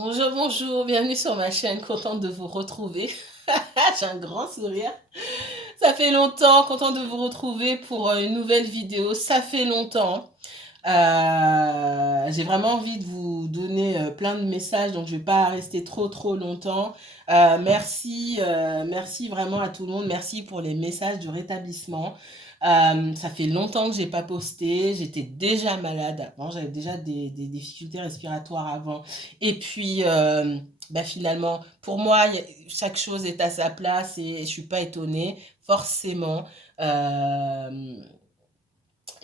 Bonjour, bonjour, bienvenue sur ma chaîne, contente de vous retrouver. J'ai un grand sourire. Ça fait longtemps, contente de vous retrouver pour une nouvelle vidéo. Ça fait longtemps. J'ai vraiment envie de vous donner plein de messages, donc je vais pas rester trop longtemps. Merci vraiment à tout le monde. Merci pour les messages de rétablissement. Ça fait longtemps que j'ai pas posté. J'étais déjà malade avant. J'avais déjà des difficultés respiratoires avant. Et puis, finalement, pour moi, chaque chose est à sa place et je suis pas étonnée, forcément. Euh,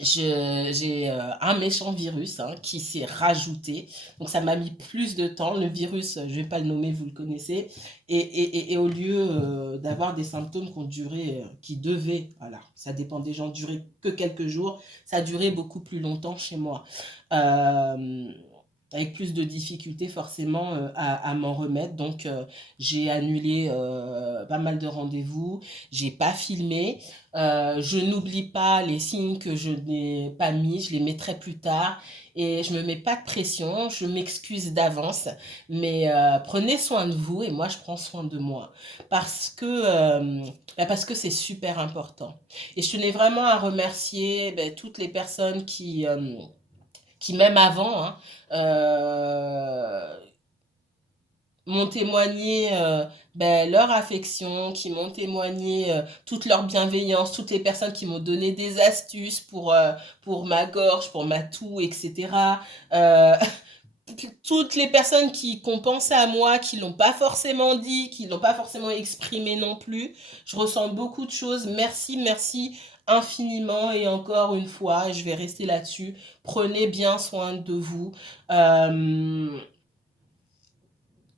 j'ai un méchant virus qui s'est rajouté. Donc ça m'a mis plus de temps. Le virus, je ne vais pas le nommer, vous le connaissez. Et au lieu d'avoir des symptômes qui ont duré, qui devaient, voilà, ça dépend des gens, durer que quelques jours, ça a duré beaucoup plus longtemps chez moi. Euh, avec plus de difficultés forcément à m'en remettre. Donc j'ai annulé pas mal de rendez-vous, j'ai pas filmé. Je n'oublie pas les signes que je n'ai pas mis, je les mettrai plus tard et je me mets pas de pression, je m'excuse d'avance, mais prenez soin de vous et moi je prends soin de moi parce que c'est super important. Et je tenais vraiment à remercier toutes les personnes qui même avant, m'ont témoigné leur affection, qui m'ont témoigné toute leur bienveillance, toutes les personnes qui m'ont donné des astuces pour ma gorge, pour ma toux, etc. Euh, Toutes les personnes qui ont pensé à moi, qui l'ont pas forcément dit, qui l'ont pas forcément exprimé non plus. Je ressens beaucoup de choses. Merci infiniment et encore une fois, je vais rester là-dessus. Prenez bien soin de vous. Euh,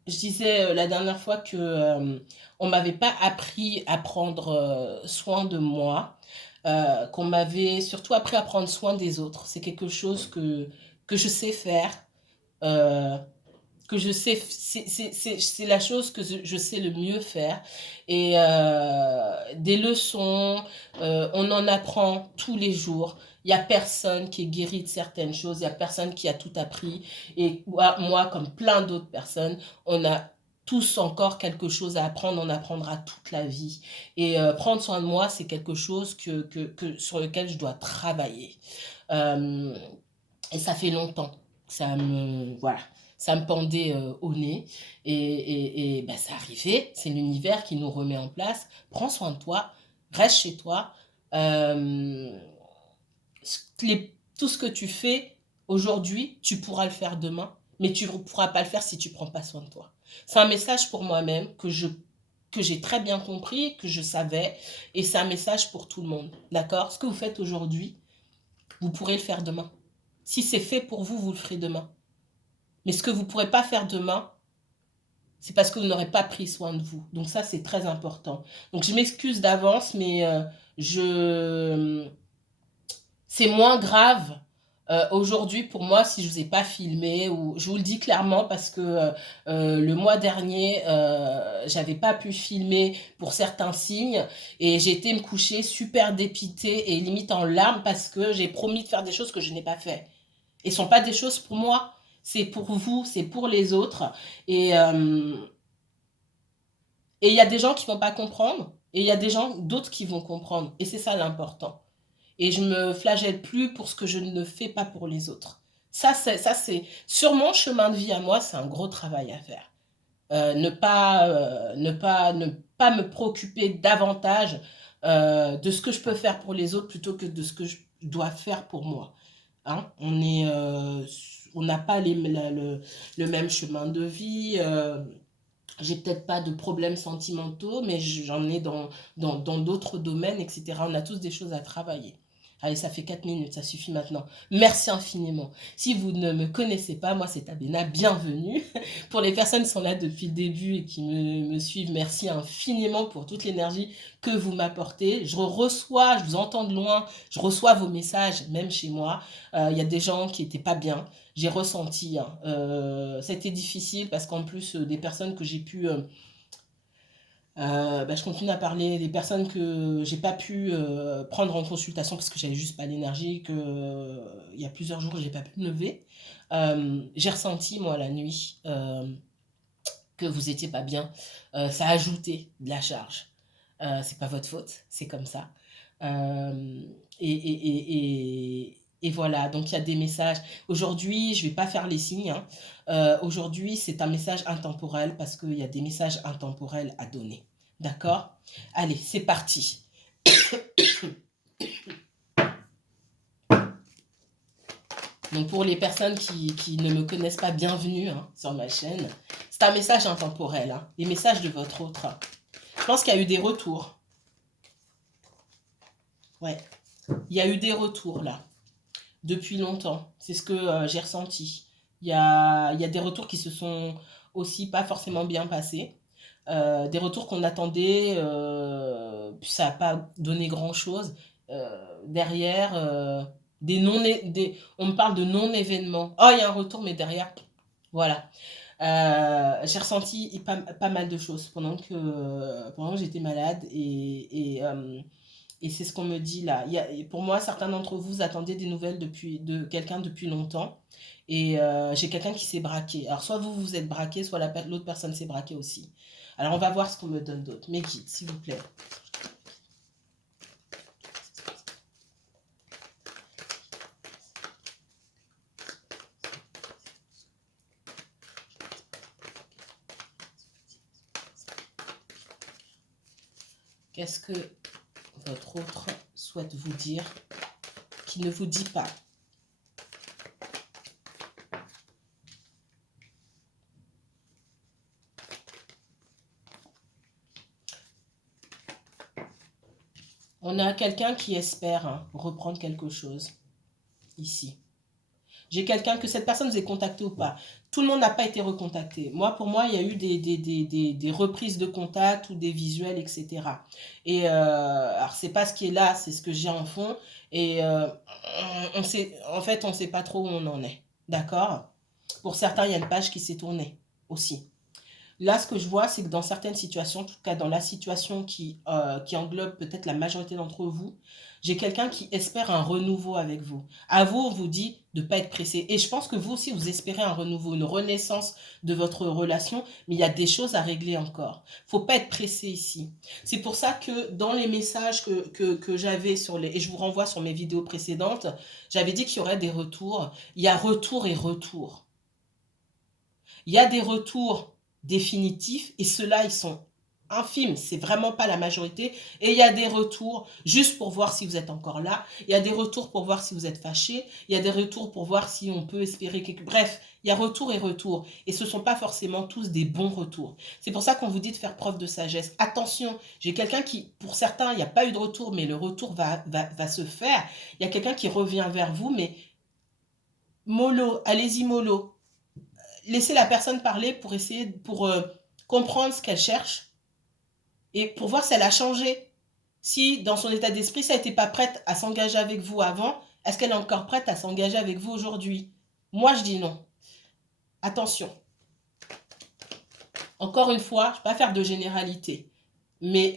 je disais la dernière fois que on m'avait pas appris à prendre soin de moi, qu'on m'avait surtout appris à prendre soin des autres. C'est quelque chose que je sais faire. Euh, que je sais, c'est la chose que je sais le mieux faire. Et des leçons, on en apprend tous les jours. Il n'y a personne qui est guéri de certaines choses, il n'y a personne qui a tout appris. Et moi, comme plein d'autres personnes, on a tous encore quelque chose à apprendre, on apprendra toute la vie. Et prendre soin de moi, c'est quelque chose sur lequel je dois travailler. Euh, et ça fait longtemps. Voilà, ça me pendait au nez. Ça arrivait. C'est l'univers qui nous remet en place. Prends soin de toi. Reste chez toi. Euh, Tout ce que tu fais aujourd'hui, tu pourras le faire demain. Mais tu ne pourras pas le faire si tu ne prends pas soin de toi. C'est un message pour moi-même que j'ai très bien compris, que je savais. Et c'est un message pour tout le monde. D'accord? Ce que vous faites aujourd'hui, vous pourrez le faire demain. Si c'est fait pour vous, vous le ferez demain. Mais ce que vous ne pourrez pas faire demain, c'est parce que vous n'aurez pas pris soin de vous. Donc ça, c'est très important. Donc je m'excuse d'avance, mais je c'est moins grave aujourd'hui pour moi si je ne vous ai pas filmé. Ou je vous le dis clairement parce que le mois dernier, j'avais pas pu filmer pour certains signes et j'ai été me coucher super dépitée et limite en larmes parce que j'ai promis de faire des choses que je n'ai pas fait. Et ce ne sont pas des choses pour moi, c'est pour vous, c'est pour les autres. Et il y a des gens qui ne vont pas comprendre, et il y a des gens, d'autres qui vont comprendre. Et c'est ça l'important. Et je me flagelle plus pour ce que je ne fais pas pour les autres. Ça, c'est sur mon chemin de vie à moi, c'est un gros travail à faire. Ne pas me préoccuper davantage de ce que je peux faire pour les autres plutôt que de ce que je dois faire pour moi. Hein? On n'a pas le même chemin de vie. J'ai peut-être pas de problèmes sentimentaux, mais j'en ai dans d'autres domaines, etc. On a tous des choses à travailler. Allez, ça fait 4 minutes, ça suffit maintenant. Merci infiniment. Si vous ne me connaissez pas, moi c'est Abena, bienvenue. Pour les personnes qui sont là depuis le début et qui me suivent, merci infiniment pour toute l'énergie que vous m'apportez. Je reçois, je vous entends de loin, je reçois vos messages, même chez moi. Il y a des gens qui n'étaient pas bien, j'ai ressenti. C'était difficile parce qu'en plus, des personnes que j'ai pu Je continue à parler des personnes que j'ai pas pu prendre en consultation parce que j'avais juste pas l'énergie, que il y a plusieurs jours j'ai pas pu me lever. J'ai ressenti moi la nuit que vous étiez pas bien. Ça a ajouté de la charge. C'est pas votre faute, c'est comme ça. Euh, et voilà, donc il y a des messages. Aujourd'hui, je vais pas faire les signes, hein. Aujourd'hui, c'est un message intemporel parce qu'il y a des messages intemporels à donner. D'accord? Allez, c'est parti. Donc pour les personnes qui ne me connaissent pas, bienvenue hein, sur ma chaîne. C'est un message intemporel, hein, les messages de votre autre. Je pense qu'il y a eu des retours. Ouais, il y a eu des retours là, depuis longtemps. C'est ce que j'ai ressenti. Il y a des retours qui se sont aussi pas forcément bien passés. Des retours qu'on attendait, puis ça n'a pas donné grand-chose. Derrière, on me parle de non-événements. Oh, il y a un retour, mais derrière, voilà. J'ai ressenti pas mal de choses pendant que j'étais malade et c'est ce qu'on me dit là. Pour moi, certains d'entre vous attendaient des nouvelles de quelqu'un depuis longtemps. Et j'ai quelqu'un qui s'est braqué. Alors, soit vous vous êtes braqué, soit l'autre personne s'est braquée aussi. Alors, on va voir ce qu'on me donne d'autre. Mes guides, s'il vous plaît. Qu'est-ce que votre autre souhaite vous dire qui ne vous dit pas? On a quelqu'un qui espère hein, reprendre quelque chose ici. J'ai quelqu'un que cette personne vous ait contacté ou pas. Tout le monde n'a pas été recontacté. Pour moi, il y a eu des reprises de contact ou des visuels, etc. Et alors, c'est pas ce qui est là, c'est ce que j'ai en fond. Et en fait, on sait pas trop où on en est. D'accord? Pour certains, il y a une page qui s'est tournée aussi. Là, ce que je vois, c'est que dans certaines situations, en tout cas dans la situation qui englobe peut-être la majorité d'entre vous, j'ai quelqu'un qui espère un renouveau avec vous. À vous, on vous dit de ne pas être pressé. Et je pense que vous aussi, vous espérez un renouveau, une renaissance de votre relation, mais il y a des choses à régler encore. Faut pas être pressé ici. C'est pour ça que dans les messages que j'avais et je vous renvoie sur mes vidéos précédentes, j'avais dit qu'il y aurait des retours. Il y a retour et retour. Il y a des retours définitifs et ceux-là, ils sont infimes. C'est vraiment pas la majorité. Et il y a des retours juste pour voir si vous êtes encore là. Il y a des retours pour voir si vous êtes fâché. Il y a des retours pour voir si on peut espérer quelque... Bref, il y a retour et retour. Et ce ne sont pas forcément tous des bons retours. C'est pour ça qu'on vous dit de faire preuve de sagesse. Attention, j'ai quelqu'un qui, pour certains, il n'y a pas eu de retour, mais le retour va se faire. Il y a quelqu'un qui revient vers vous, mais mollo, allez-y mollo. Laissez la personne parler pour essayer, pour comprendre ce qu'elle cherche et pour voir si elle a changé. Si dans son état d'esprit, ça n'était pas prête à s'engager avec vous avant, est-ce qu'elle est encore prête à s'engager avec vous aujourd'hui? Moi, je dis non. Attention. Encore une fois, je ne vais pas faire de généralité, mais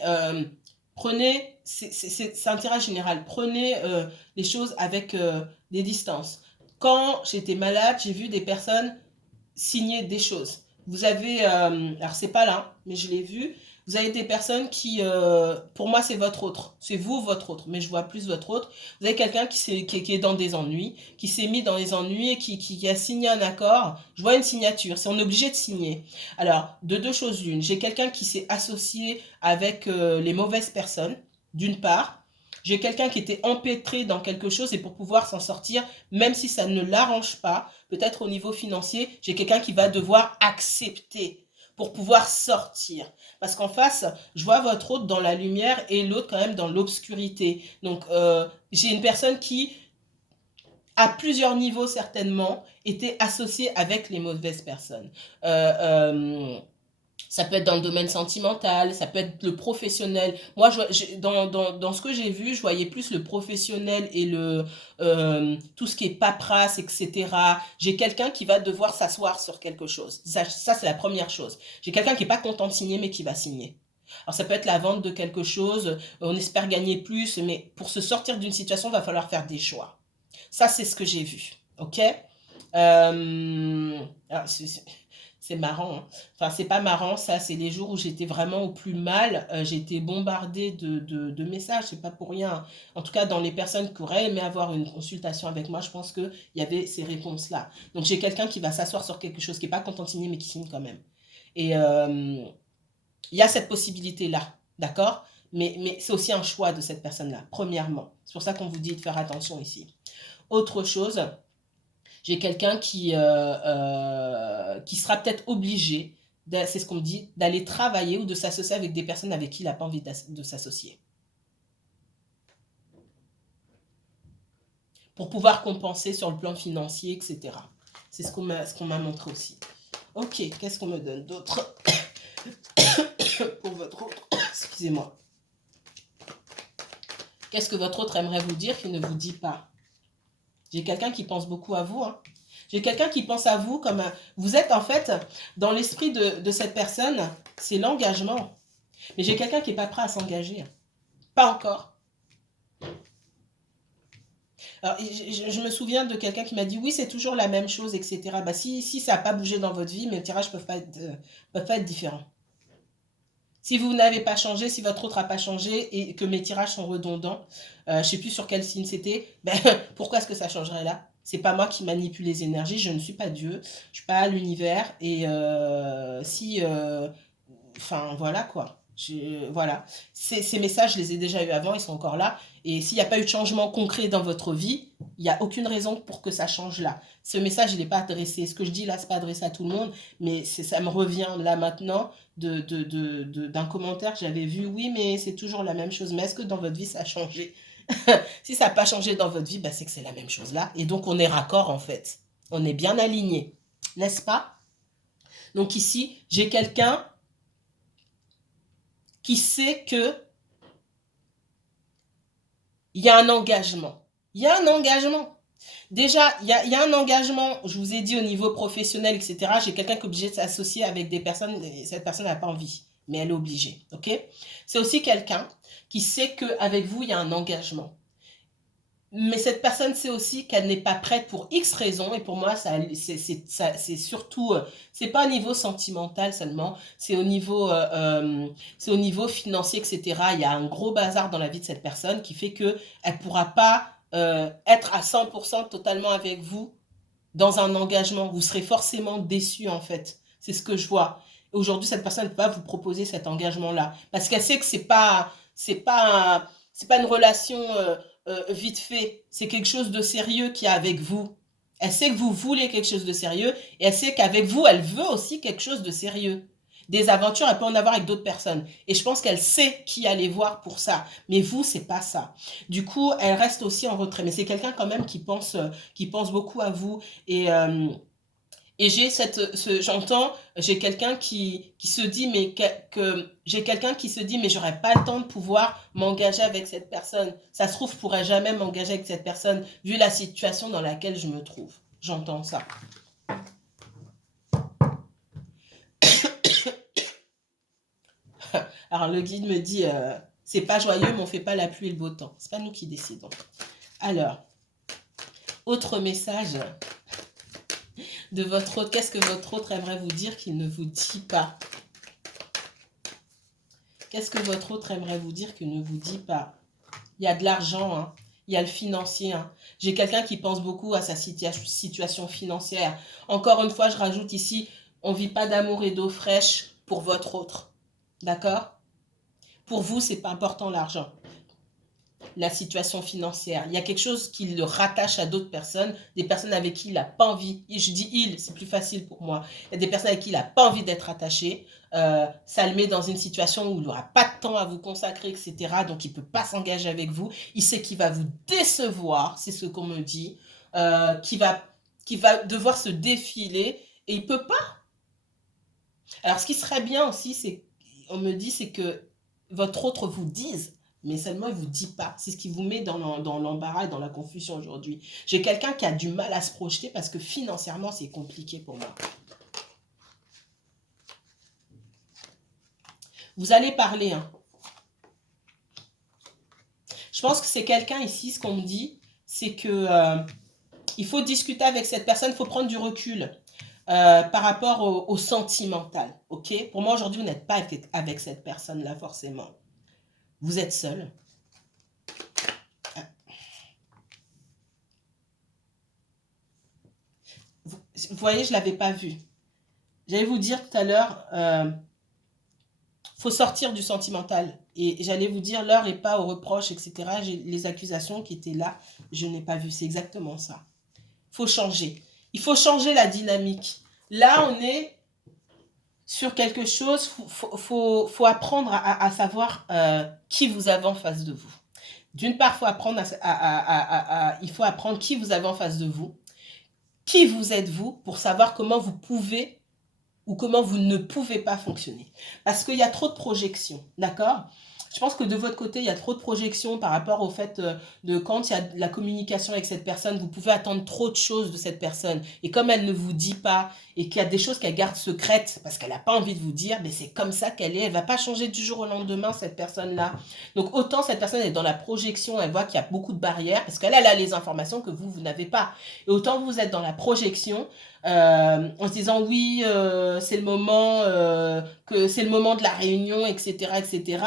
prenez, c'est un tirage général, prenez les choses avec des distances. Quand j'étais malade, j'ai vu des personnes signer des choses. Vous avez, alors c'est pas là, mais je l'ai vu, vous avez des personnes qui, pour moi c'est votre autre, c'est vous votre autre, mais je vois plus votre autre. Vous avez quelqu'un qui est dans des ennuis, qui s'est mis dans les ennuis et qui a signé un accord. Je vois une signature, on est obligé de signer. Alors, de deux choses l'une, j'ai quelqu'un qui s'est associé avec les mauvaises personnes, d'une part. J'ai quelqu'un qui était empêtré dans quelque chose et pour pouvoir s'en sortir, même si ça ne l'arrange pas, peut-être au niveau financier, j'ai quelqu'un qui va devoir accepter pour pouvoir sortir. Parce qu'en face, je vois votre autre dans la lumière et l'autre quand même dans l'obscurité. Donc, j'ai une personne qui, à plusieurs niveaux certainement, était associée avec les mauvaises personnes. Ça peut être dans le domaine sentimental, ça peut être le professionnel. Moi, dans ce que j'ai vu, je voyais plus le professionnel et tout ce qui est paperasse, etc. J'ai quelqu'un qui va devoir s'asseoir sur quelque chose. Ça c'est la première chose. J'ai quelqu'un qui n'est pas content de signer, mais qui va signer. Alors ça peut être la vente de quelque chose, on espère gagner plus, mais pour se sortir d'une situation, il va falloir faire des choix. Ça, c'est ce que j'ai vu, ok? Alors, c'est marrant, hein. Enfin, c'est pas marrant, ça, c'est les jours où j'étais vraiment au plus mal. J'ai été bombardée de messages, c'est pas pour rien. En tout cas, dans les personnes qui auraient aimé avoir une consultation avec moi, je pense qu'il y avait ces réponses-là. Donc, j'ai quelqu'un qui va s'asseoir sur quelque chose, qui n'est pas content de signer, mais qui signe quand même. Et il y a cette possibilité-là, d'accord? Mais c'est aussi un choix de cette personne-là, premièrement. C'est pour ça qu'on vous dit de faire attention ici. Autre chose, j'ai quelqu'un qui sera peut-être obligé, c'est ce qu'on me dit, d'aller travailler ou de s'associer avec des personnes avec qui il n'a pas envie de s'associer. Pour pouvoir compenser sur le plan financier, etc. C'est ce qu'on m'a montré aussi. Ok, qu'est-ce qu'on me donne d'autre pour votre autre? Excusez-moi. Qu'est-ce que votre autre aimerait vous dire qu'il ne vous dit pas? J'ai quelqu'un qui pense beaucoup à vous, hein. J'ai quelqu'un qui pense à vous comme vous êtes en fait, dans l'esprit de cette personne, c'est l'engagement. Mais j'ai quelqu'un qui n'est pas prêt à s'engager. Pas encore. Alors, je me souviens de quelqu'un qui m'a dit, oui, c'est toujours la même chose, etc. Bah, si ça n'a pas bougé dans votre vie, mes tirages peuvent pas être différents. Si vous n'avez pas changé, si votre autre n'a pas changé et que mes tirages sont redondants, je ne sais plus sur quel signe c'était, ben, pourquoi est-ce que ça changerait là? C'est pas moi qui manipule les énergies, je ne suis pas Dieu, je ne suis pas l'univers. Et enfin, voilà quoi. Voilà. Ces messages, je les ai déjà eus avant, ils sont encore là. Et s'il n'y a pas eu de changement concret dans votre vie, il n'y a aucune raison pour que ça change là. Ce message, il n'est pas adressé. Ce que je dis là, ce n'est pas adressé à tout le monde, mais ça me revient là maintenant d'un commentaire que j'avais vu. Oui, mais c'est toujours la même chose. Mais est-ce que dans votre vie, ça a changé? Si ça n'a pas changé dans votre vie, bah, c'est que c'est la même chose là. Et donc, on est raccord en fait. On est bien aligné. N'est-ce pas? Donc ici, j'ai quelqu'un qui sait que il y a un engagement. Il y a un engagement. Déjà, il y a un engagement, je vous ai dit au niveau professionnel, etc. J'ai quelqu'un qui est obligé de s'associer avec des personnes, et cette personne n'a pas envie, mais elle est obligée. Ok? C'est aussi quelqu'un qui sait qu'avec vous, il y a un engagement. Mais cette personne sait aussi qu'elle n'est pas prête pour X raisons. Et pour moi, c'est surtout, c'est pas au niveau sentimental seulement, c'est au niveau financier, etc. Il y a un gros bazar dans la vie de cette personne qui fait qu'elle ne pourra pas être à 100% totalement avec vous dans un engagement. Vous serez forcément déçu en fait. C'est ce que je vois. Aujourd'hui, cette personne ne peut pas vous proposer cet engagement-là. Parce qu'elle sait que c'est pas une relation vite fait. C'est quelque chose de sérieux qu'il y a avec vous. Elle sait que vous voulez quelque chose de sérieux et elle sait qu'avec vous, elle veut aussi quelque chose de sérieux. Des aventures, elle peut en avoir avec d'autres personnes. Et je pense qu'elle sait qui aller voir pour ça. Mais vous, c'est pas ça. Du coup, elle reste aussi en retrait. Mais c'est quelqu'un quand même qui pense beaucoup à vous. Et j'entends, j'ai quelqu'un qui se dit, mais j'ai quelqu'un qui se dit, mais j'aurais pas le temps de pouvoir m'engager avec cette personne. Ça se trouve, je pourrais jamais m'engager avec cette personne, vu la situation dans laquelle je me trouve. J'entends ça. Alors, le guide me dit, c'est pas joyeux, mais on fait pas la pluie et le beau temps. C'est pas nous qui décidons. Alors, autre message de votre autre. Qu'est-ce que votre autre aimerait vous dire qu'il ne vous dit pas? Qu'est-ce que votre autre aimerait vous dire qu'il ne vous dit pas? Il y a de l'argent, hein. Il y a le financier. Hein. J'ai quelqu'un qui pense beaucoup à sa situation financière. Encore une fois, je rajoute ici, on ne vit pas d'amour et d'eau fraîche pour votre autre. D'accord? Pour vous, c'est pas important l'argent. La situation financière. Il y a quelque chose qui le rattache à d'autres personnes, des personnes avec qui il n'a pas envie. Et je dis il, c'est plus facile pour moi. Il y a des personnes avec qui il n'a pas envie d'être attaché. Ça le met dans une situation où il n'aura pas de temps à vous consacrer, etc. Donc il ne peut pas s'engager avec vous. Il sait qu'il va vous décevoir, c'est ce qu'on me dit, qu'il va devoir se défiler et il ne peut pas. Alors ce qui serait bien aussi, on me dit, c'est que votre autre vous dise, mais seulement il ne vous dit pas. C'est ce qui vous met dans l'embarras et dans la confusion aujourd'hui. J'ai quelqu'un qui a du mal à se projeter parce que financièrement, c'est compliqué pour moi. Vous allez parler, hein. Je pense que c'est quelqu'un ici, ce qu'on me dit, c'est que il faut discuter avec cette personne, il faut prendre du recul par rapport au sentimental, ok? Pour moi, aujourd'hui, vous n'êtes pas avec cette personne-là, forcément. Vous êtes seul. Vous voyez, je ne l'avais pas vu. J'allais vous dire tout à l'heure, faut sortir du sentimental. Et j'allais vous dire, l'heure n'est pas aux reproches, etc. Les accusations qui étaient là, je n'ai pas vu. C'est exactement ça. Il faut changer. Il faut changer la dynamique. Là, on est sur quelque chose, faut apprendre à savoir qui vous avez en face de vous. D'une part, il faut apprendre qui vous avez en face de vous, qui vous êtes-vous, pour savoir comment vous pouvez ou comment vous ne pouvez pas fonctionner. Parce qu'il y a trop de projections, d'accord? Je pense que de votre côté, il y a trop de projections par rapport au fait de quand il y a de la communication avec cette personne, vous pouvez attendre trop de choses de cette personne. Et comme elle ne vous dit pas et qu'il y a des choses qu'elle garde secrètes parce qu'elle n'a pas envie de vous dire, mais c'est comme ça qu'elle est. Elle ne va pas changer du jour au lendemain, cette personne-là. Donc autant cette personne est dans la projection, elle voit qu'il y a beaucoup de barrières parce qu'elle a les informations que vous n'avez pas. Et autant vous êtes dans la projection, en se disant oui, c'est le moment c'est le moment de la réunion, etc., etc.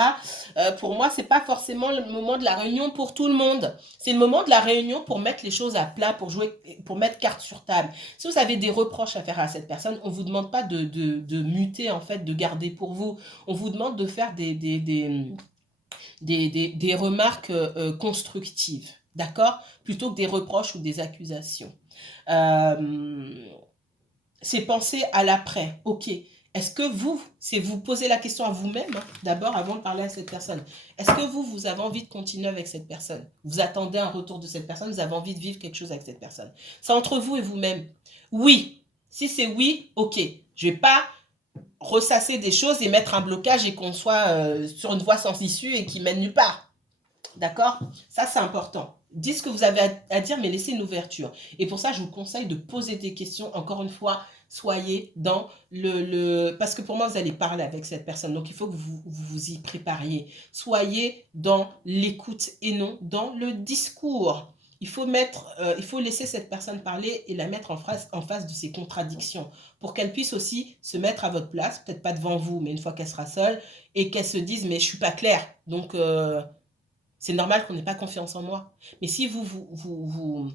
Pour moi, c'est pas forcément le moment de la réunion pour tout le monde. C'est le moment de la réunion pour mettre les choses à plat, pour jouer, pour mettre carte sur table. Si vous avez des reproches à faire à cette personne, on vous demande pas de muter, en fait, de garder pour vous. On vous demande de faire des remarques constructives, d'accord? Plutôt que des reproches ou des accusations. C'est penser à l'après. Ok, est-ce que c'est vous poser la question à vous-même, hein, d'abord, avant de parler à cette personne. Est-ce que vous avez envie de continuer avec cette personne? Vous attendez un retour de cette personne, vous avez envie de vivre quelque chose avec cette personne. C'est entre vous et vous-même. Oui. Si c'est oui, ok. Je ne vais pas ressasser des choses et mettre un blocage et qu'on soit sur une voie sans issue et qui mène nulle part. D'accord? Ça, c'est important. Dites ce que vous avez à dire, mais laissez une ouverture. Et pour ça, je vous conseille de poser des questions. Encore une fois, soyez dans parce que pour moi, vous allez parler avec cette personne. Donc, il faut que vous y prépariez. Soyez dans l'écoute et non dans le discours. Il faut laisser cette personne parler et la mettre en face de ses contradictions pour qu'elle puisse aussi se mettre à votre place, peut-être pas devant vous, mais une fois qu'elle sera seule, et qu'elle se dise, mais je suis pas claire. Donc, c'est normal qu'on n'ait pas confiance en moi. Mais si vous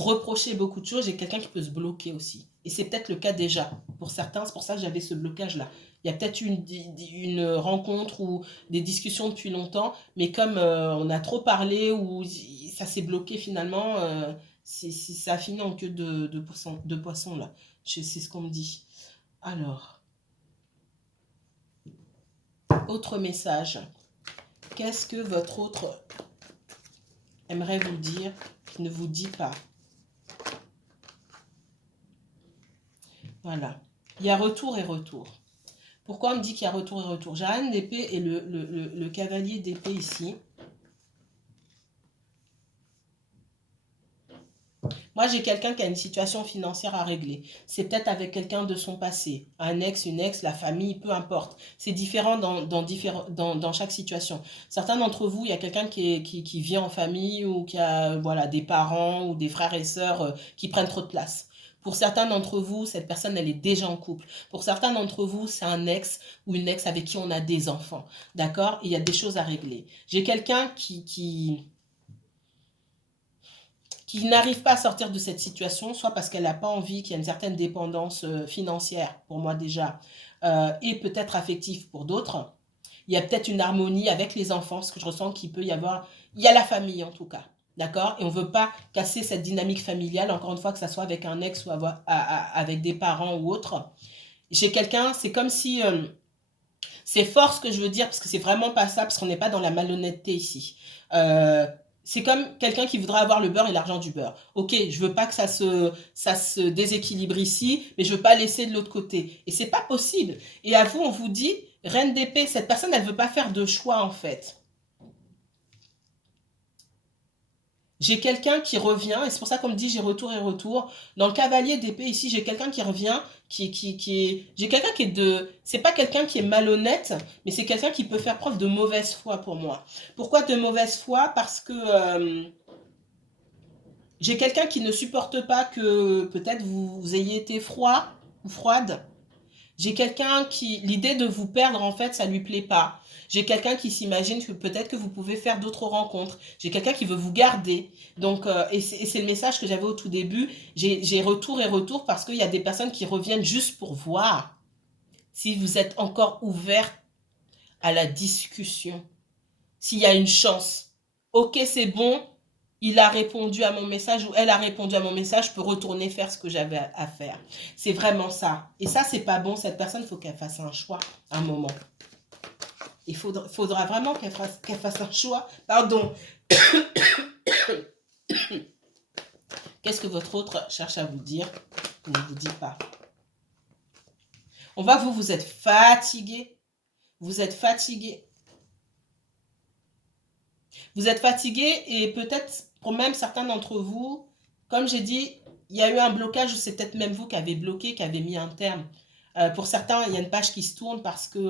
reprochez beaucoup de choses, j'ai quelqu'un qui peut se bloquer aussi. Et c'est peut-être le cas déjà. Pour certains, c'est pour ça que j'avais ce blocage-là. Il y a peut-être une rencontre ou des discussions depuis longtemps, mais comme on a trop parlé ou ça s'est bloqué finalement, ça a fini en queue de poisson, là. C'est ce qu'on me dit. Alors, autre message. Qu'est-ce que votre autre aimerait vous dire qui ne vous dit pas? Voilà. Il y a retour et retour. Pourquoi on me dit qu'il y a retour et retour? J'ai la reine d'épée et le cavalier d'épée ici. Moi, j'ai quelqu'un qui a une situation financière à régler. C'est peut-être avec quelqu'un de son passé, un ex, une ex, la famille, peu importe. C'est différent dans chaque situation. Certains d'entre vous, il y a quelqu'un qui vit en famille ou qui a voilà, des parents ou des frères et sœurs qui prennent trop de place. Pour certains d'entre vous, cette personne, elle est déjà en couple. Pour certains d'entre vous, c'est un ex ou une ex avec qui on a des enfants. D'accord? Il y a des choses à régler. J'ai quelqu'un qui n'arrive pas à sortir de cette situation, soit parce qu'elle n'a pas envie, qu'il y a une certaine dépendance financière, pour moi déjà, et peut-être affective pour d'autres. Il y a peut-être une harmonie avec les enfants, ce que je ressens qu'il peut y avoir. Il y a la famille en tout cas, d'accord? Et on ne veut pas casser cette dynamique familiale, encore une fois, que ça soit avec un ex ou avec des parents ou autre. Chez quelqu'un, c'est comme si... c'est fort ce que je veux dire, parce que c'est vraiment pas ça, parce qu'on n'est pas dans la malhonnêteté ici. C'est comme quelqu'un qui voudrait avoir le beurre et l'argent du beurre. Ok, je veux pas que ça se déséquilibre ici, mais je veux pas laisser de l'autre côté. Et c'est pas possible. Et à vous, on vous dit, reine d'épée, cette personne, elle veut pas faire de choix en fait. J'ai quelqu'un qui revient, et c'est pour ça qu'on me dit j'ai retour et retour. Dans le cavalier d'épée, ici, j'ai quelqu'un qui revient, qui est... J'ai quelqu'un qui est de... C'est pas quelqu'un qui est malhonnête, mais c'est quelqu'un qui peut faire preuve de mauvaise foi pour moi. Pourquoi de mauvaise foi? Parce que j'ai quelqu'un qui ne supporte pas que peut-être vous ayez été froid ou froide. J'ai quelqu'un qui, l'idée de vous perdre, en fait, ça lui plaît pas. J'ai quelqu'un qui s'imagine que peut-être que vous pouvez faire d'autres rencontres. J'ai quelqu'un qui veut vous garder. Donc, et c'est le message que j'avais au tout début. J'ai retour et retour parce qu'il y a des personnes qui reviennent juste pour voir si vous êtes encore ouvert à la discussion. S'il y a une chance. Ok, c'est bon. Il a répondu à mon message ou elle a répondu à mon message, je peux retourner faire ce que j'avais à faire. C'est vraiment ça. Et ça, c'est pas bon. Cette personne, il faut qu'elle fasse un choix à un moment. Il faudra vraiment qu'elle fasse un choix. Pardon. Qu'est-ce que votre autre cherche à vous dire? Il ne vous dit pas. On va vous êtes fatigué. Vous êtes fatigué. Vous êtes fatigué et peut-être pour même certains d'entre vous, comme j'ai dit, il y a eu un blocage, c'est peut-être même vous qui avez bloqué, qui avez mis un terme. Pour certains, il y a une page qui se tourne parce que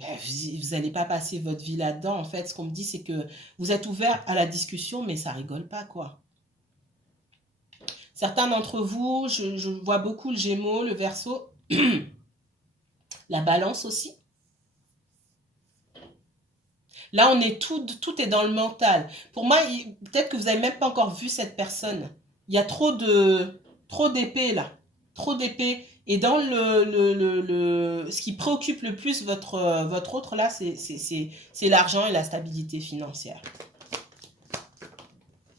vous n'allez pas passer votre vie là-dedans. En fait, ce qu'on me dit, c'est que vous êtes ouvert à la discussion, mais ça rigole pas, quoi. Certains d'entre vous, je vois beaucoup le Gémeaux, le Verseau, la Balance aussi. Là, on est tout est dans le mental. Pour moi, peut-être que vous n'avez même pas encore vu cette personne. Il y a trop d'épées là, trop d'épées. Et dans ce qui préoccupe le plus votre autre là, c'est l'argent et la stabilité financière.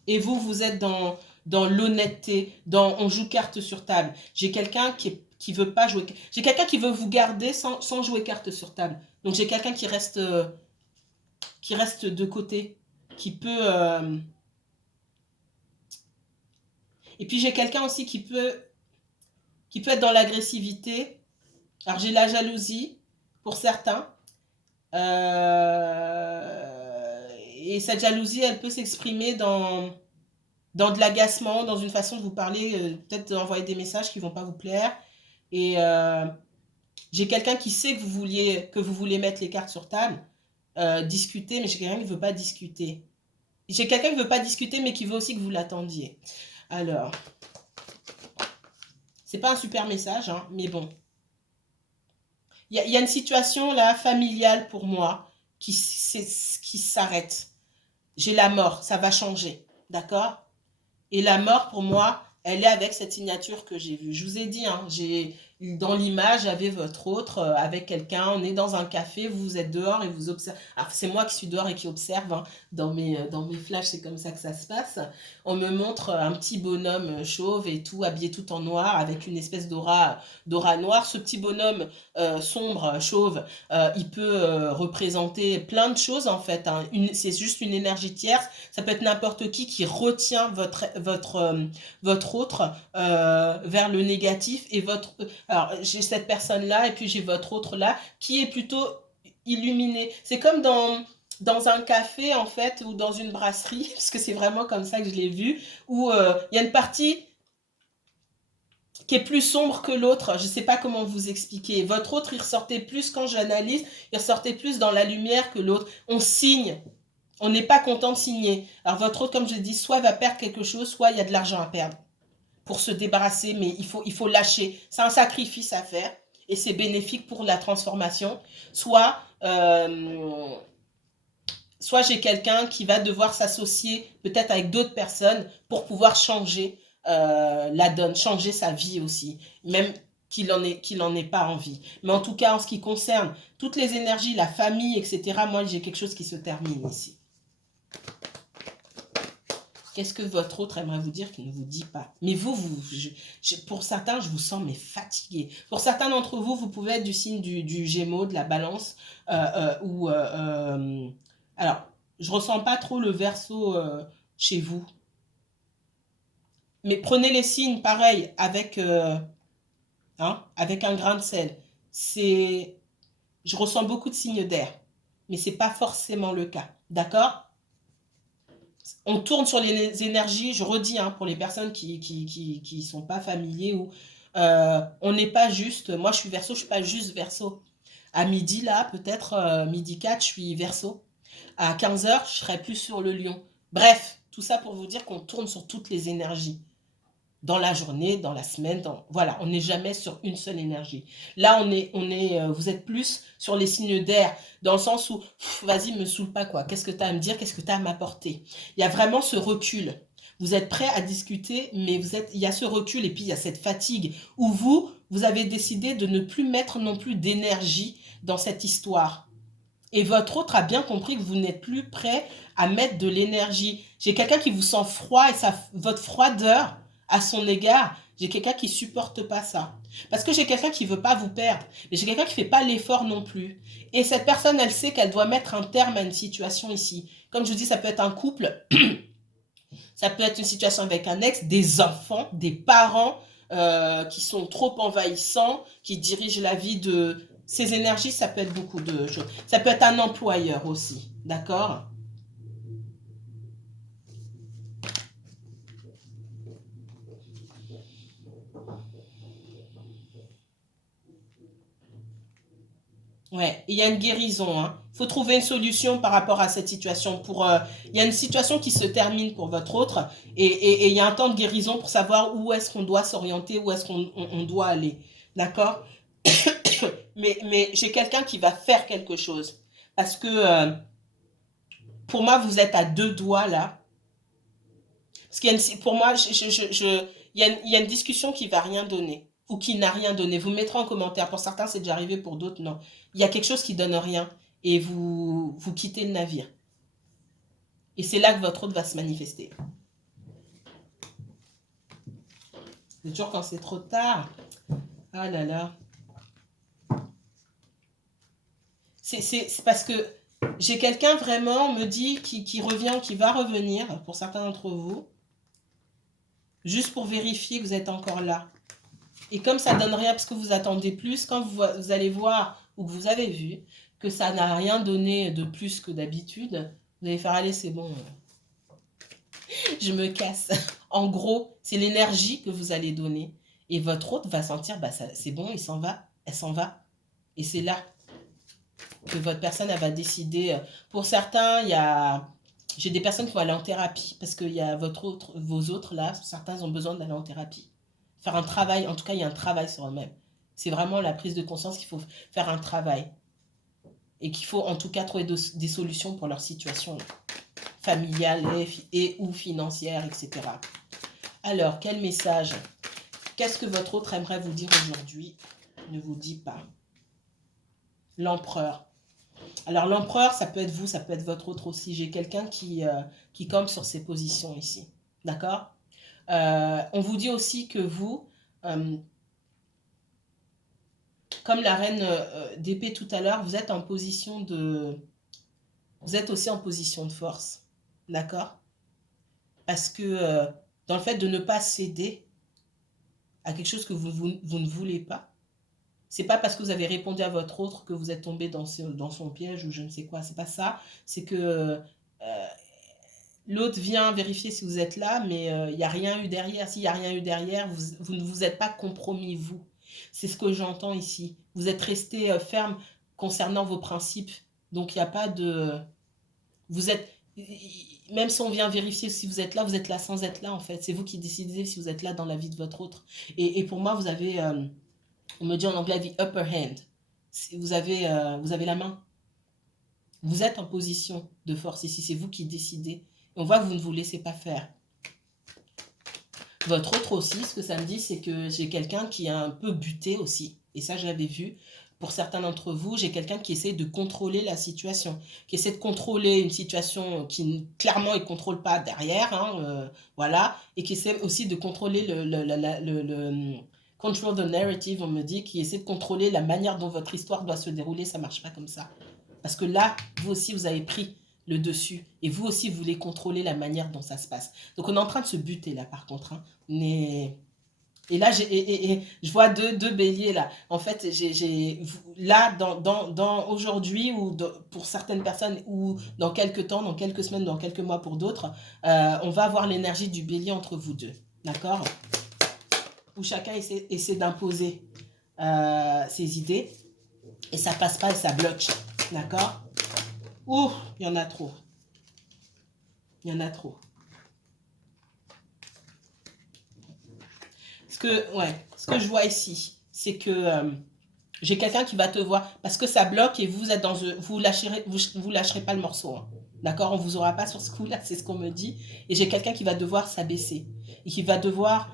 Et vous, vous êtes dans l'honnêteté, dans on joue carte sur table. J'ai quelqu'un qui veut pas jouer. J'ai quelqu'un qui veut vous garder sans jouer carte sur table. Donc j'ai quelqu'un qui reste de côté, qui peut... Et puis j'ai quelqu'un aussi qui peut être dans l'agressivité. Alors j'ai la jalousie pour certains. Et cette jalousie, elle peut s'exprimer dans de l'agacement, dans une façon de vous parler, peut-être d'envoyer des messages qui ne vont pas vous plaire. Et j'ai quelqu'un qui sait que vous voulez mettre les cartes sur table, discuter, mais j'ai quelqu'un qui ne veut pas discuter. J'ai quelqu'un qui ne veut pas discuter, mais qui veut aussi que vous l'attendiez. Alors, c'est pas un super message, hein, mais bon. Il y a une situation là, familiale pour moi, qui s'arrête. J'ai la mort, ça va changer, d'accord? Et la mort, pour moi, elle est avec cette signature que j'ai vue. Je vous ai dit, hein, dans l'image, j'avais votre autre avec quelqu'un. On est dans un café, vous êtes dehors et vous observez. Alors, c'est moi qui suis dehors et qui observe. Hein. Dans mes flashs, c'est comme ça que ça se passe. On me montre un petit bonhomme chauve et tout, habillé tout en noir, avec une espèce d'aura noire. Ce petit bonhomme sombre, chauve, il peut représenter plein de choses en fait. Hein. C'est juste une énergie tierce. Ça peut être n'importe qui retient votre autre vers le négatif et alors j'ai cette personne là et puis j'ai votre autre là qui est plutôt illuminé. C'est comme dans un café en fait ou dans une brasserie parce que c'est vraiment comme ça que je l'ai vu où il y a une partie qui est plus sombre que l'autre. Je ne sais pas comment vous expliquer. Votre autre, il ressortait plus quand j'analyse, il ressortait plus dans la lumière que l'autre. On signe. On n'est pas content de signer. Alors votre autre, comme je dis, soit va perdre quelque chose, soit il y a de l'argent à perdre pour se débarrasser, mais il faut lâcher. C'est un sacrifice à faire et c'est bénéfique pour la transformation. Soit j'ai quelqu'un qui va devoir s'associer peut-être avec d'autres personnes pour pouvoir changer la donne, changer sa vie aussi, même qu'il en ait pas envie. Mais en tout cas, en ce qui concerne toutes les énergies, la famille, etc., moi, j'ai quelque chose qui se termine ici. Qu'est-ce que votre autre aimerait vous dire qu'il ne vous dit pas? Mais pour certains, je vous sens mais fatigué. Pour certains d'entre vous, vous pouvez être du signe du Gémeaux, de la Balance, alors, je ressens pas trop le Verseau chez vous. Mais prenez les signes pareil avec un grain de sel. Je ressens beaucoup de signes d'air, mais c'est pas forcément le cas. D'accord? On tourne sur les énergies, je redis, hein, pour les personnes qui sont pas familiers, ou on n'est pas juste, moi je suis Verseau, je suis pas juste Verseau. À midi, là, peut-être midi 4, je suis Verseau. À 15 heures, je serai plus sur le Lion. Bref, tout ça pour vous dire qu'on tourne sur toutes les énergies. Dans la journée, dans la semaine, voilà, on n'est jamais sur une seule énergie. Là, vous êtes plus sur les signes d'air, dans le sens où, vas-y, me saoule pas, quoi. Qu'est-ce que tu as à me dire? Qu'est-ce que tu as à m'apporter? Il y a vraiment ce recul. Vous êtes prêt à discuter, mais il y a ce recul et puis il y a cette fatigue où vous avez décidé de ne plus mettre non plus d'énergie dans cette histoire. Et votre autre a bien compris que vous n'êtes plus prêt à mettre de l'énergie. J'ai quelqu'un qui vous sent froid et votre froideur à son égard, j'ai quelqu'un qui supporte pas ça. Parce que j'ai quelqu'un qui veut pas vous perdre, mais j'ai quelqu'un qui fait pas l'effort non plus. Et cette personne, elle sait qu'elle doit mettre un terme à une situation ici. Comme je vous dis, ça peut être un couple, ça peut être une situation avec un ex, des enfants, des parents qui sont trop envahissants, qui dirigent la vie de... Ces énergies, ça peut être beaucoup de choses. Ça peut être un employeur aussi, d'accord? Ouais, il y a une guérison, hein. Il faut trouver une solution par rapport à cette situation. Il y a une situation qui se termine pour votre autre et il y a un temps de guérison pour savoir où est-ce qu'on doit s'orienter, où est-ce qu'on doit aller. D'accord? Mais j'ai quelqu'un qui va faire quelque chose. Parce que pour moi, vous êtes à deux doigts là. Parce qu'il y a pour moi, il y a une discussion qui va rien donner ou qui n'a rien donné. Vous me mettrez en commentaire. Pour certains, c'est déjà arrivé, pour d'autres, non. Il y a quelque chose qui donne rien et vous quittez le navire. Et c'est là que votre autre va se manifester. C'est toujours quand c'est trop tard. Ah là là. C'est parce que j'ai quelqu'un vraiment, on me dit, qui revient, qui va revenir, pour certains d'entre vous, juste pour vérifier que vous êtes encore là. Et comme ça donne rien parce que vous attendez plus, quand vous allez voir ou que vous avez vu que ça n'a rien donné de plus que d'habitude, vous allez faire aller, c'est bon, je me casse. En gros, c'est l'énergie que vous allez donner. Et votre autre va sentir, bah c'est bon, il s'en va, elle s'en va. Et c'est là que votre personne, elle va décider. Pour certains, j'ai des personnes qui vont aller en thérapie parce qu'il y a vos autres là, certains ont besoin d'aller en thérapie. Faire un travail, en tout cas, il y a un travail sur eux-mêmes. C'est vraiment la prise de conscience qu'il faut faire un travail. Et qu'il faut en tout cas trouver des solutions pour leur situation familiale et ou financière, etc. Alors, quel message? Qu'est-ce que votre autre aimerait vous dire aujourd'hui? Ne vous dit pas. L'empereur. Alors, l'empereur, ça peut être vous, ça peut être votre autre aussi. J'ai quelqu'un qui campe sur ses positions ici. D'accord? On vous dit aussi que vous, comme la reine d'épée tout à l'heure, vous êtes en position de... Vous êtes aussi en position de force. D'accord? Parce que dans le fait de ne pas céder à quelque chose que vous ne voulez pas, c'est pas parce que vous avez répondu à votre autre que vous êtes tombé dans son piège ou je ne sais quoi. C'est pas ça. C'est que l'autre vient vérifier si vous êtes là, mais il n'y a rien eu derrière. S'il n'y a rien eu derrière, vous ne vous êtes pas compromis, vous. C'est ce que j'entends ici. Vous êtes resté ferme concernant vos principes. Donc, il n'y a pas de... Vous êtes... Même si on vient vérifier si vous êtes là sans être là, en fait. C'est vous qui décidez si vous êtes là dans la vie de votre autre. Et pour moi, vous avez... on me dit en anglais, the upper hand. Vous avez la main. Vous êtes en position de force ici. C'est vous qui décidez. Et on voit que vous ne vous laissez pas faire. Votre autre aussi, ce que ça me dit, c'est que j'ai quelqu'un qui est un peu buté aussi. Et ça, je l'avais vu. Pour certains d'entre vous, j'ai quelqu'un qui essaie de contrôler la situation, qui essaie de contrôler une situation qui clairement il ne contrôle pas derrière, hein, voilà, et qui essaie aussi de contrôler le control the narrative, on me dit, qui essaie de contrôler la manière dont votre histoire doit se dérouler. Ça ne marche pas comme ça. Parce que là, vous aussi, vous avez pris le dessus. Et vous aussi, vous voulez contrôler la manière dont ça se passe. Donc, on est en train de se buter là, par contre. Hein. Mais Et là, je vois deux béliers là. En fait, là, aujourd'hui, pour certaines personnes, ou dans quelques temps, dans quelques semaines, dans quelques mois pour d'autres, on va avoir l'énergie du bélier entre vous deux. D'accord? Où chacun essaie d'imposer ses idées. Et ça passe pas et ça bloque. D'accord? Ouh, il y en a trop. Il y en a trop. Ce que je vois ici, c'est que j'ai quelqu'un qui va te voir parce que ça bloque et vous êtes vous lâcherez pas le morceau. Hein. D'accord? On vous aura pas sur ce coup-là, c'est ce qu'on me dit. Et j'ai quelqu'un qui va devoir s'abaisser et qui va devoir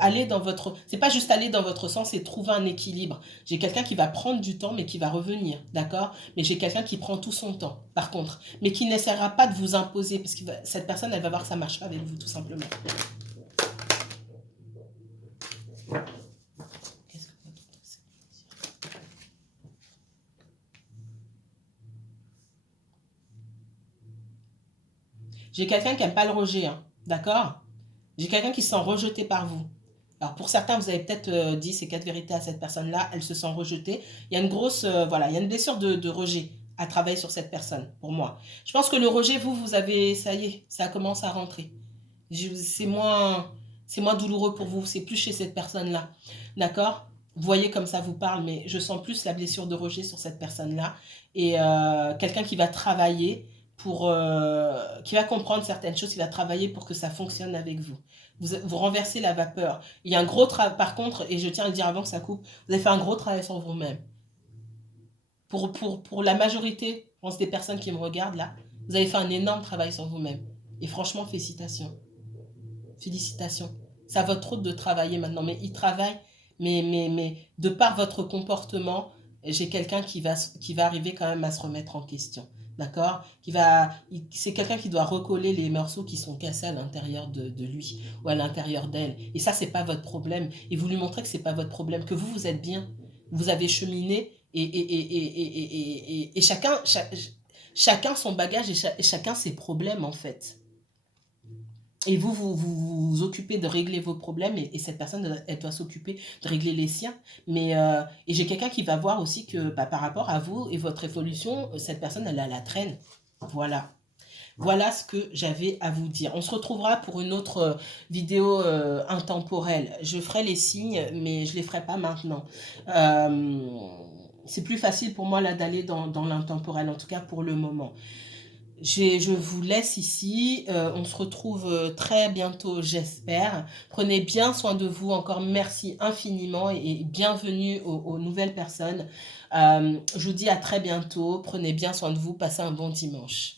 aller dans votre. C'est pas juste aller dans votre sens, c'est trouver un équilibre. J'ai quelqu'un qui va prendre du temps, mais qui va revenir, d'accord? Mais j'ai quelqu'un qui prend tout son temps, par contre, mais qui n'essaiera pas de vous imposer parce que cette personne, elle va voir que ça marche pas avec vous, tout simplement. J'ai quelqu'un qui n'aime pas le rejet, hein, d'accord? J'ai quelqu'un qui se sent rejeté par vous. Alors pour certains, vous avez peut-être dit ces quatre vérités à cette personne-là, elle se sent rejetée. Il y a une grosse, voilà, il y a une blessure de rejet à travailler sur cette personne, pour moi. Je pense que le rejet, vous avez, ça y est, ça commence à rentrer. C'est moins douloureux pour vous, c'est plus chez cette personne-là, d'accord? Vous voyez comme ça vous parle, mais je sens plus la blessure de rejet sur cette personne-là. Et quelqu'un qui va travailler qui va comprendre certaines choses, qui va travailler pour que ça fonctionne avec vous. Vous renversez la vapeur. Il y a un gros travail, par contre, et je tiens à le dire avant que ça coupe, vous avez fait un gros travail sur vous-même. Pour la majorité, je pense, des personnes qui me regardent là, vous avez fait un énorme travail sur vous-même. Et franchement, félicitations. Félicitations. C'est à votre hôte de travailler maintenant, mais il travaille, mais de par votre comportement, j'ai quelqu'un qui va arriver quand même à se remettre en question. D'accord? C'est quelqu'un qui doit recoller les morceaux qui sont cassés à l'intérieur de lui ou à l'intérieur d'elle. Et ça, c'est pas votre problème. Et vous lui montrez que c'est pas votre problème, que vous êtes bien. Vous avez cheminé et chacun son bagage et chacun ses problèmes, en fait. Et vous occupez de régler vos problèmes et cette personne, elle doit s'occuper de régler les siens. Et j'ai quelqu'un qui va voir aussi que par rapport à vous et votre évolution, cette personne, elle a la traîne. Voilà. Voilà ce que j'avais à vous dire. On se retrouvera pour une autre vidéo intemporelle. Je ferai les signes, mais je ne les ferai pas maintenant. C'est plus facile pour moi là d'aller dans l'intemporel, en tout cas pour le moment. Je vous laisse ici. On se retrouve très bientôt, j'espère. Prenez bien soin de vous. Encore merci infiniment et bienvenue aux nouvelles personnes. Je vous dis à très bientôt. Prenez bien soin de vous. Passez un bon dimanche.